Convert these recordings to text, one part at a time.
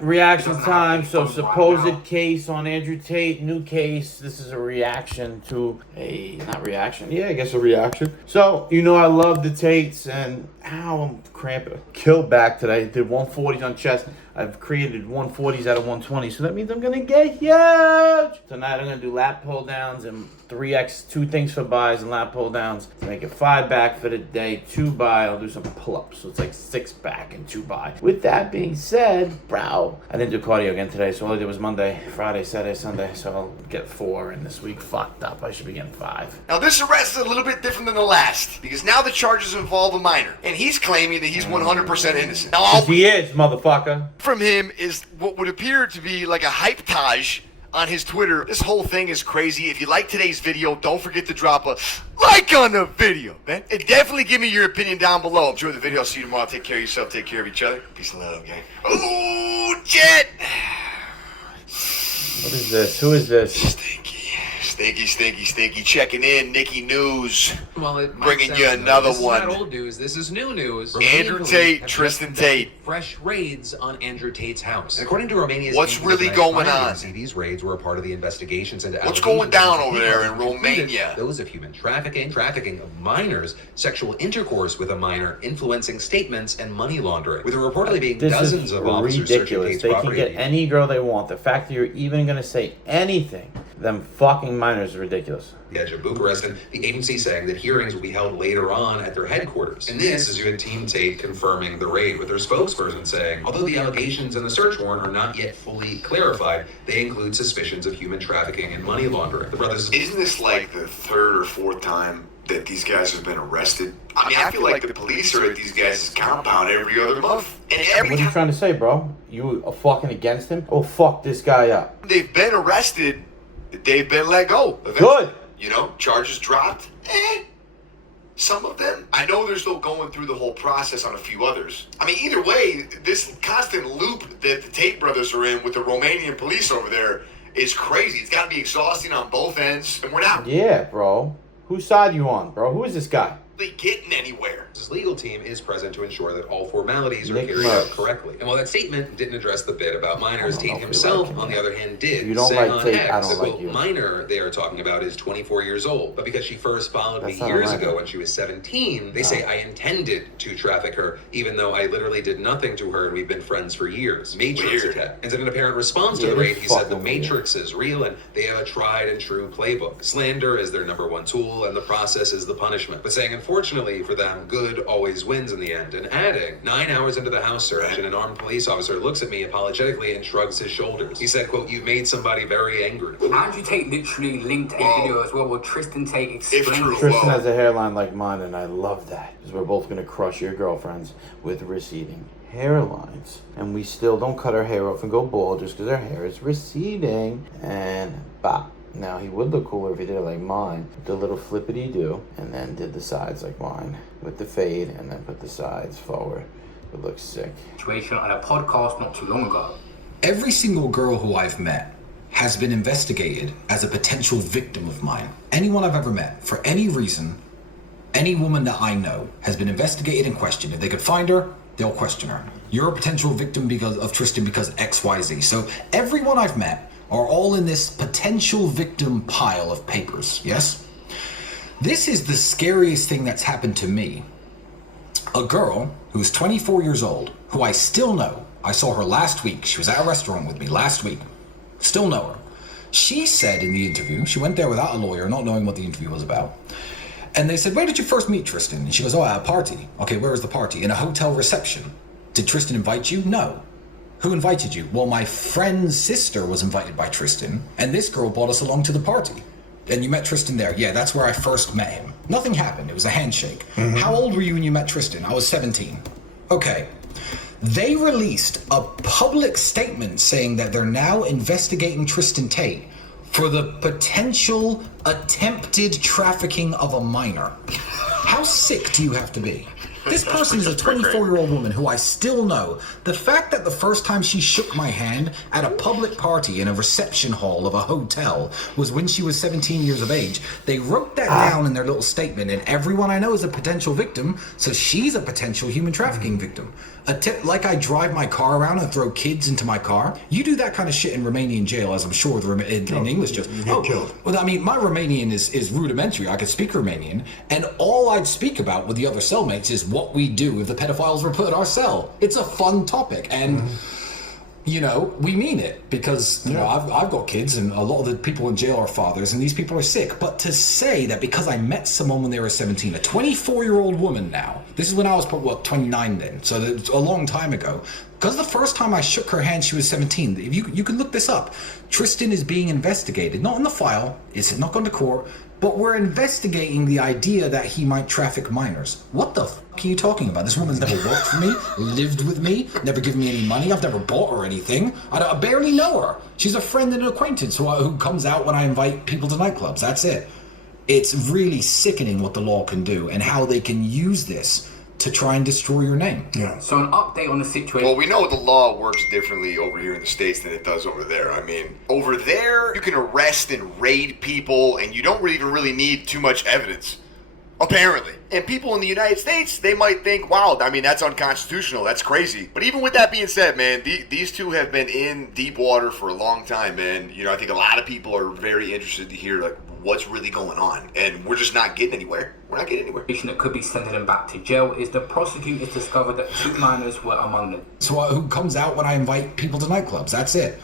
Reaction time. So supposed case on Andrew Tate, new case. This is a reaction to not reaction. Yeah, I guess a reaction. So you know I love the Tates, and I'm cramping. Killed back today. Did 140s on chest. I've created 140s out of 120, so that means I'm gonna get huge. Tonight I'm gonna do lat pull downs and 3x, 2 things for buys and lat pull downs to make it 5 back for the day, 2 by. I'll do some pull-ups, so it's like 6 back and 2 by. With that being said, bro, I didn't do cardio again today, so all I did was Monday, Friday, Saturday, Sunday, so I'll get 4, and this week fucked up. I should be getting 5. Now this arrest is a little bit different than the last, because now the charges involve a minor, and he's claiming that he's 100% innocent. Now all he is, motherfucker. From him is what would appear to be like a hype-tage on his Twitter. This whole thing is crazy. If you like today's video, don't forget to drop a like on the video, man. And definitely give me your opinion down below. Enjoy the video. I'll see you tomorrow. Take care of yourself. Take care of each other. Peace and love, gang. Oh, Jet! What is this? Who is this? Stinky. Checking in, Nikki News. Well, bringing you another one. This is not old news. This is new news. Andrew Tate, Tristan Tate. Fresh raids on Andrew Tate's house. According to Romania's... What's really going on? These raids were a part of the investigations into... What's going down over there in Romania? Those of human trafficking of minors, sexual intercourse with a minor, influencing statements, and money laundering. With there reportadly being dozens of officers searching Tate's property. They can get any girl they want. The fact that you're even going to say anything, them fucking minors, is ridiculous. The edge of Bucharest, and the agency saying that hearings will be held later on at their headquarters. And this is even Team Tate confirming the raid, with their spokesperson saying, although the allegations in the search warrant are not yet fully clarified, they include suspicions of human trafficking and money laundering. The brothers... Isn't this like the 3rd or 4th time that these guys have been arrested? I mean, I feel like the police are at these guys' compound every other month. And every What are you trying to say, bro? You are fucking against him? Oh, fuck this guy up. They've been arrested. They've been let go. Eventually. Good. You know, charges dropped. Some of them. I know they're still going through the whole process on a few others. I mean, either way, this constant loop that the Tate brothers are in with the Romanian police over there is crazy. It's got to be exhausting on both ends. And we're not Yeah, bro. Whose side you on, bro? Who is this guy? really getting anywhere. His legal team is present to ensure that all formalities are carried out correctly. And while that statement didn't address the bit about minors, Tate himself, on the other hand, did. You don't saying like on Tate, X, I don't the like quote, you. minor they are talking about is 24 years old. But because she first followed me That's not years right. ago when she was 17, they say I intended to traffic her, even though I literally did nothing to her and we've been friends for years. Matrix attack. And in an apparent response to the raid, he said the Matrix is real and they have a tried and true playbook. Slander is their number one tool and the process is the punishment. But saying, unfortunately for them, good always wins in the end. And adding, 9 hours into the house search and an armed police officer looks at me apologetically and shrugs his shoulders. He said, quote, "You've made somebody very angry." Andrew Tate literally linked a video as well where Tristan Tate explained it. Tristan has a hairline like mine, and I love that. Because we're both going to crush your girlfriends with receding hairlines. And we still don't cut our hair off and go bald just because our hair is receding. And bop. Now, he would look cooler if he did it like mine. The little flippity-do, and then did the sides like mine. With the fade, and then put the sides forward. It looks sick. Situation on a podcast not too long ago. Every single girl who I've met has been investigated as a potential victim of mine. Anyone I've ever met, for any reason, any woman that I know has been investigated and questioned. If they could find her, they'll question her. You're a potential victim because of Tristan because XYZ. So everyone I've met are all in this potential victim pile of papers, yes? This is the scariest thing that's happened to me. A girl who's 24 years old, who I still know. I saw her last week. She was at a restaurant with me last week. Still know her. She said in the interview, she went there without a lawyer, not knowing what the interview was about. And they said, "Where did you first meet Tristan?" And she goes, "Oh, at a party." "Okay, where was the party?" "In a hotel reception." "Did Tristan invite you?" "No." "Who invited you?" "Well, my friend's sister was invited by Tristan, and this girl brought us along to the party." "And you met Tristan there?" "Yeah, that's where I first met him." Nothing happened. It was a handshake. "How old were you when you met Tristan?" "I was 17. Okay. They released a public statement saying that they're now investigating Tristan Tate for the potential attempted trafficking of a minor. How sick do you have to be? This person is a 24-year-old woman who I still know. The fact that the first time she shook my hand at a public party in a reception hall of a hotel was when she was 17 years of age, they wrote that down in their little statement, and everyone I know is a potential victim, so she's a potential human trafficking victim. Like I drive my car around and throw kids into my car. You do that kind of shit in Romanian jail, as I'm sure in English just. Well, I mean, my Romanian is rudimentary. I could speak Romanian, and all I'd speak about with the other cellmates is what we do if the pedophiles were put in our cell. It's a fun topic, and you know, we mean it, because you know I've got kids, and a lot of the people in jail are fathers, and these people are sick. But to say that because I met someone when they were 17, a 24-year-old woman now, this is when I was probably 29 then, so it's a long time ago. Because the first time I shook her hand, she was 17. If you can look this up. Tristan is being investigated, not in the file. It's not gone to court. But we're investigating the idea that he might traffic minors. What the fuck are you talking about? This woman's never worked for me, lived with me, never given me any money. I've never bought her anything. I barely know her. She's a friend and an acquaintance who comes out when I invite people to nightclubs. That's it. It's really sickening what the law can do and how they can use this to try and destroy your name. Yeah. So an update on the situation. Well, we know the law works differently over here in the States than it does over there. I mean, over there, you can arrest and raid people, and you don't even really need too much evidence, apparently. And people in the United States, they might think, wow, I mean, that's unconstitutional. That's crazy. But even with that being said, man, these two have been in deep water for a long time, man. You know, I think a lot of people are very interested to hear, like, what's really going on, and we're just not getting anywhere. We're not getting anywhere. That could be sending them back to jail is the prosecutors discovered that 2 minors were among them. So who comes out when I invite people to nightclubs? That's it.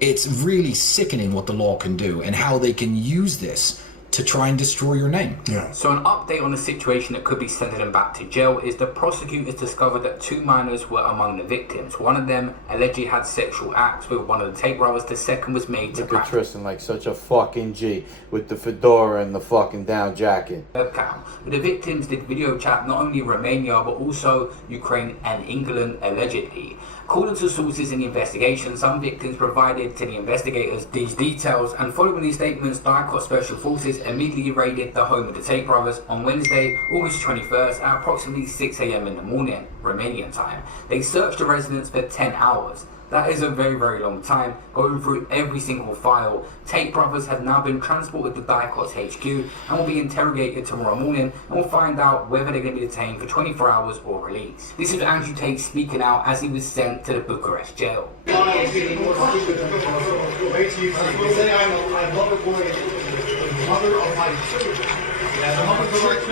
It's really sickening what the law can do and how they can use this to try and destroy your name. Yeah. So an update on the situation that could be sending them back to jail is the prosecutors discovered that 2 minors were among the victims. One of them allegedly had sexual acts with one of the Tate brothers. The second was made to Look at Tristan like such a fucking G with the fedora and the fucking down jacket. Webcam. The victims did video chat not only in Romania but also Ukraine and England allegedly. According to sources in the investigation, some victims provided to the investigators these details, and following these statements, Dicot Special Forces immediately raided the home of the Tate brothers on Wednesday, August 21st at approximately 6 a.m. in the morning, Romanian time. They searched the residence for 10 hours. That is a very, very long time, going through every single file. Tate brothers have now been transported to Dicot's HQ and will be interrogated tomorrow morning, and we'll find out whether they're going to be detained for 24 hours or released. This is Andrew Tate speaking out as he was sent to the Bucharest jail.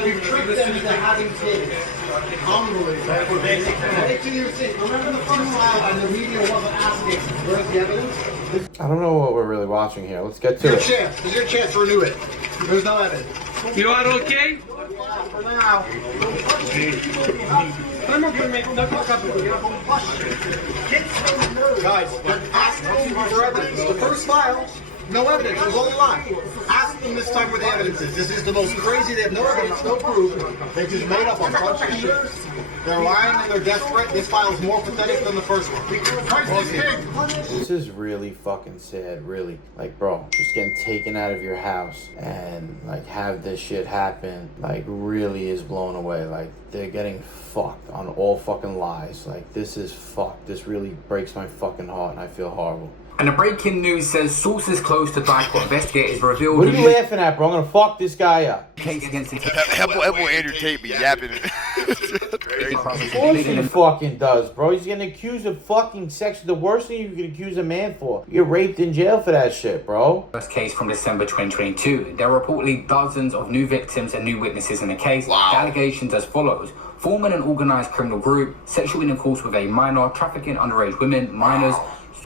We've tricked them into having kids. Unbelievable. Remember the first time and the media wasn't asking, where's the evidence? I don't know what we're really watching here. Let's get to it. This is your chance to renew it. There's no evidence. You are okay? For now. Guys, ask them for evidence. The first file, no evidence. It was only lie. Ask them this time where the evidence is. This is the most crazy. They have no evidence, no proof. They just made up a bunch of shit. They're lying and they're desperate. This file is more pathetic than the first one. This is really fucking sad, really. Like, bro, just getting taken out of your house and, like, have this shit happen, like, really is blown away. Like, they're getting fucked on all fucking lies. Like, this is fucked. This really breaks my fucking heart and I feel horrible. And the breaking news says sources close to Dicot investigators revealed... What are you laughing at, bro? I'm gonna fuck this guy up. Case against the Andrew Tate be yapping. Of course he fucking does, bro. He's getting accused of fucking sex. The worst thing you can accuse a man for. You get raped in jail for that shit, bro. First case from December 2022. There are reportedly dozens of new victims and new witnesses in the case. Wow. The allegations as follows. Forming an organized criminal group, sexual intercourse with a minor, trafficking underage women, minors,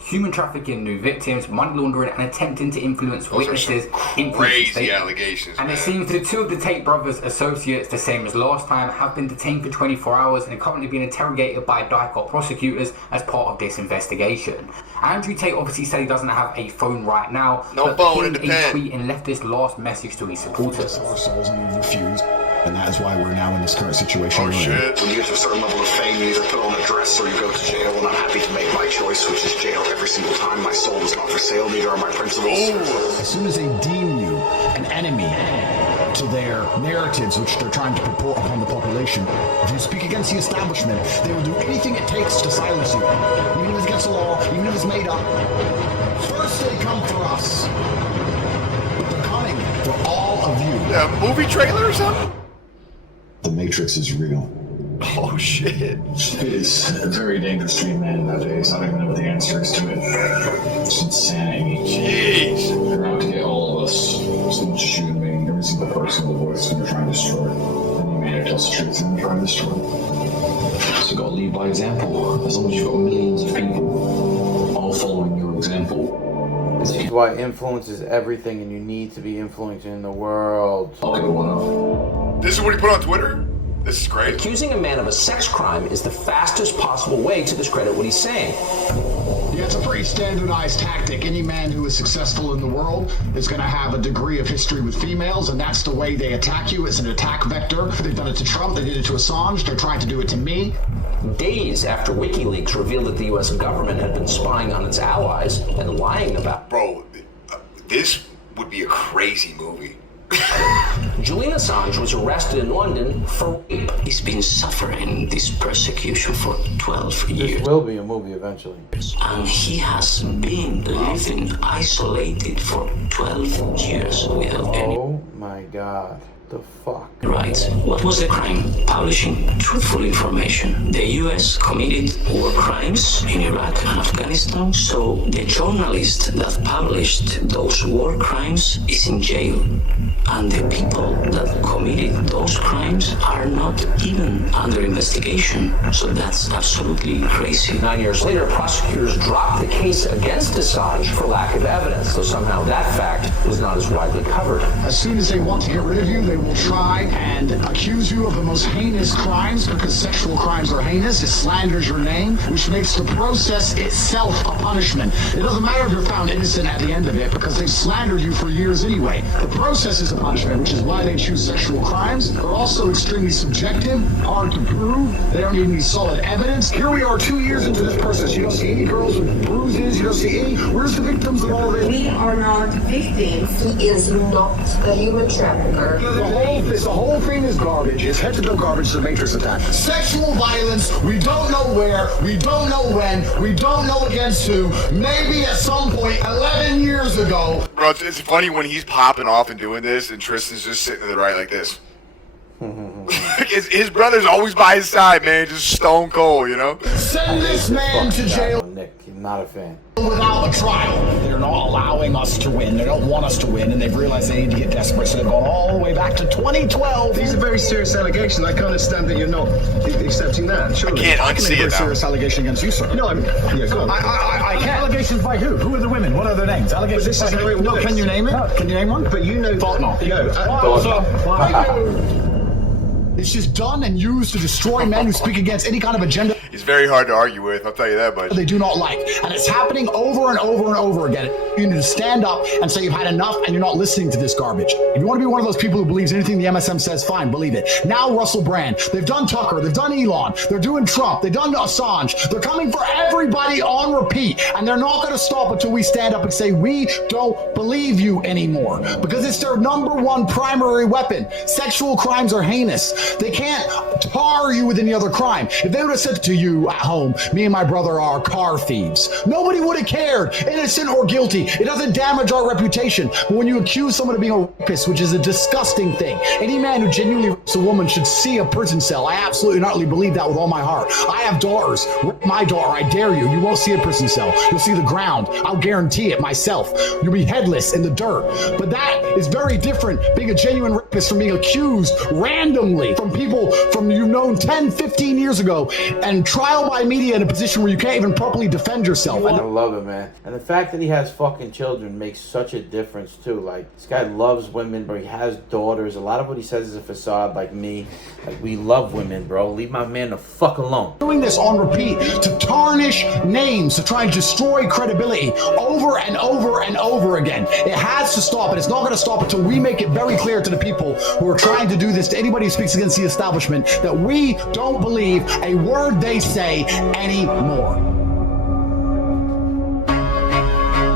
human trafficking, new victims, money laundering, and attempting to influence witnesses. Crazy allegations, and man. it seems the 2 of the Tate brothers' associates, the same as last time, have been detained for 24 hours and are currently being interrogated by Dicot prosecutors as part of this investigation. Andrew Tate obviously said he doesn't have a phone right now, no but phone in the pinned a pen. tweet and left this last message to his supporters. Our souls and we've refused, and that is why we're now in this current situation. Oh shit. When you get to a certain level of fame, you either put on a dress or you go to jail, and I'm happy to make my choice, which is jail every single time. My soul is not for sale, neither are my principles. As soon as they deem you an enemy, to their narratives which they're trying to purport upon the population. If you speak against the establishment, they will do anything it takes to silence you. Even if it's against the law, even if it's made up. First they come for us. But they're coming for all of you. A movie trailer or something? The Matrix is real. Oh shit. It's a very dangerous to be a man nowadays. I don't even know what the answer is to it. It's insanity. Jeez. They're out to get all of us. So much as you and me, every single person with a voice and they're trying to destroy it. And you made it tell the truth and they're trying to destroy it. So you gotta lead by example. As long as you've got millions of people all following your example. This is why influence is everything, and you need to be influencing the world. I'll give it one up. This is what he put on Twitter? This is great. Accusing a man of a sex crime is the fastest possible way to discredit what he's saying. Yeah, it's a pretty standardized tactic. Any man who is successful in the world is going to have a degree of history with females, and that's the way they attack you. It's an attack vector. They've done it to Trump. They did it to Assange. They're trying to do it to me. Days after WikiLeaks revealed that the U.S. government had been spying on its allies and lying about... Bro, this would be a crazy movie. Julian Assange was arrested in London for rape. He's been suffering this persecution for 12 years. This will be a movie eventually. And he has been living isolated for 12 years without any... Oh my god. The fuck? Right. What was the crime? Publishing truthful information. The US committed war crimes in Iraq and Afghanistan, so the journalist that published those war crimes is in jail. And the people that committed those crimes are not even under investigation. So that's absolutely crazy. 9 years later, prosecutors dropped the case against Assange for lack of evidence, though somehow that fact was not as widely covered. As soon as they want to get rid of you, they will try and accuse you of the most heinous crimes, because sexual crimes are heinous. It slanders your name, which makes the process itself a punishment. It doesn't matter if you're found innocent at the end of it, because they've slandered you for years anyway. The process is a punishment, which is why they choose sexual crimes. They're also extremely subjective, hard to prove. They don't need any solid evidence. Here we are 2 years into this process. You don't see any girls with bruises. You don't see any. Where's the victims of all this? We are not victims. He is not a human trafficker. The whole thing is garbage. It's head to toe garbage to the Matrix attack. Sexual violence, we don't know where, we don't know when, we don't know against who. Maybe at some point 11 years ago. Bro, it's funny when he's popping off and doing this, and Tristan's just sitting to the right like this. his brother's always by his side, man, just stone cold, you know? Send this man to jail. Nick, I'm not a fan. Without a trial. They're not allowing us to win. They don't want us to win, and they've realized they need to get desperate, so they've gone all the way back to 2012. These are very serious allegations. I can't understand that you're not accepting that. Surely. I can't I can make unsee a it now. serious allegation against you, sir. No, I mean, yeah, go on. I can't. Allegations by who? Who are the women? What are their names? Allegations But this by is who? how it No, works. can you name it? Can you name one? But you know... Thought not. No. It's just done and used to destroy men who speak against any kind of agenda He's very hard to argue with, I'll tell you that much. they do not like. And it's happening over and over and over again. You need to stand up and say you've had enough and you're not listening to this garbage. If you want to be one of those people who believes anything the MSM says, fine, believe it. Now Russell Brand, they've done Tucker, they've done Elon, they're doing Trump, they've done Assange. They're coming for everybody on repeat. And they're not going to stop until we stand up and say, we don't believe you anymore. Because it's their number one primary weapon. Sexual crimes are heinous. They can't tar you with any other crime. If they would have said to you at home, me and my brother are car thieves, nobody would have cared, innocent or guilty. It doesn't damage our reputation. But when you accuse someone of being a rapist, which is a disgusting thing, any man who genuinely rapes a woman should see a prison cell. I absolutely and utterly believe that with all my heart. I have daughters. Rape my daughter, I dare you. You won't see a prison cell. You'll see the ground. I'll guarantee it myself. You'll be headless in the dirt. But that is very different, being a genuine rapist, from being accused randomly from people from you've known 10, 15 years ago, and trial by media in a position where you can't even properly defend yourself. I love it, man. And the fact that he has fucking children makes such a difference, too. Like, this guy loves women, but he has daughters. A lot of what he says is a facade, like me. Like, we love women, bro. Leave my man the fuck alone. Doing this on repeat to tarnish names, to try and destroy credibility over and over and over again. It has to stop, and it's not going to stop until we make it very clear to the people who are trying to do this, to anybody who speaks against the establishment, that we don't believe a word they say anymore.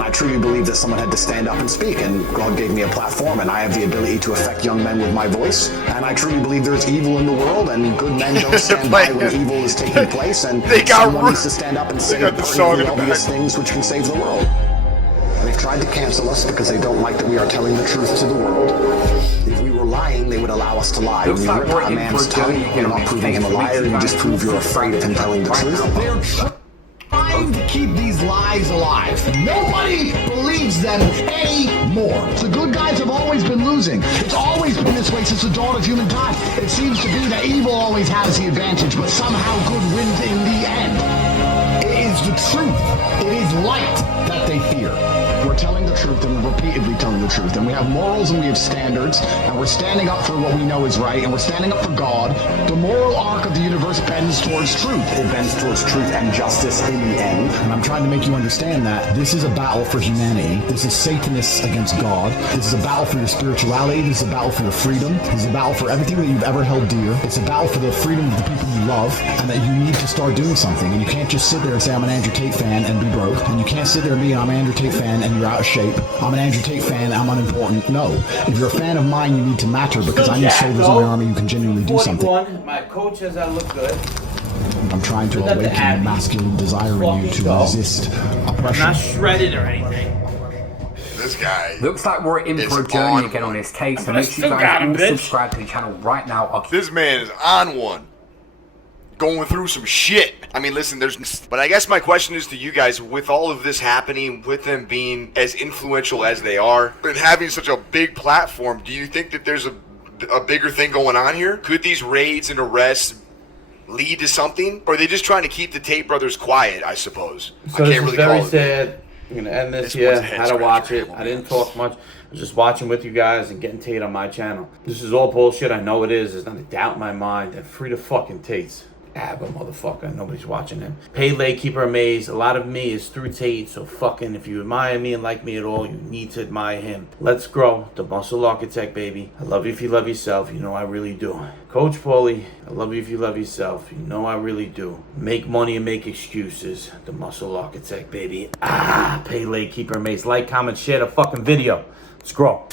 I truly believe that someone had to stand up and speak, and God gave me a platform, and I have the ability to affect young men with my voice. And I truly believe there's evil in the world, and good men don't stand by when evil is taking place, and someone needs to stand up and say the obvious things which can save the world. They've tried to cancel us because they don't like that we are telling the truth to the world. If we were lying, they would allow us to lie. When you rip out a man's tongue, you're not proving him a liar, you just prove you're afraid of him telling the truth. They're trying to keep these lies alive. Nobody believes them anymore. The good guys have always been losing. It's always been this way since the dawn of human time. It seems to be that evil always has the advantage, but somehow good wins in the end. It is the truth. It is light that they fear. We're telling the truth, and we're repeatedly telling the truth. And we have morals and we have standards, and we're standing up for what we know is right, and we're standing up for God. The moral arc of the universe bends towards truth. It bends towards truth and justice in the end. And I'm trying to make you understand that this is a battle for humanity. This is Satanists against God. This is a battle for your spirituality. This is a battle for your freedom. This is a battle for everything that you've ever held dear. It's a battle for the freedom of the people you love, and that you need to start doing something. And you can't just sit there and say, I'm an Andrew Tate fan, and be broke. And you can't sit there and be, I'm an Andrew Tate fan, and you're out of shape. I'm an Andrew Tate fan, I'm unimportant. No. If you're a fan of mine, you need to matter, because I need soldiers in my army who can genuinely do something. My coach says I look good. I'm trying to awaken the masculine desire in you to resist oppression. I'm not shredded or anything. This guy. Looks like we're in for a journey again on this case, so make sure you guys all subscribe to the channel right now. This man is on one. Going through some shit. I mean, listen, but I guess my question is to you guys, with all of this happening, with them being as influential as they are, and having such a big platform, do you think that there's a bigger thing going on here? Could these raids and arrests lead to something? Or are they just trying to keep the Tate brothers quiet, I suppose? So I this can't really is very call it. sad. I'm gonna end this here. How to watch it. I didn't talk much. I was just watching with you guys and getting Tate on my channel. This is all bullshit. I know it is. There's not a doubt in my mind. And free the fucking Tates. Abba, motherfucker. Nobody's watching him. Pay late, keep her amazed. A lot of me is through Tate, so fucking if you admire me and like me at all, you need to admire him. Let's grow. The Muscle Architect, baby. I love you if you love yourself. You know I really do. Coach Paulie, I love you if you love yourself. You know I really do. Make money and make excuses. The Muscle Architect, baby. Pay late, keep her amazed. Like, comment, share the fucking video. Let's grow.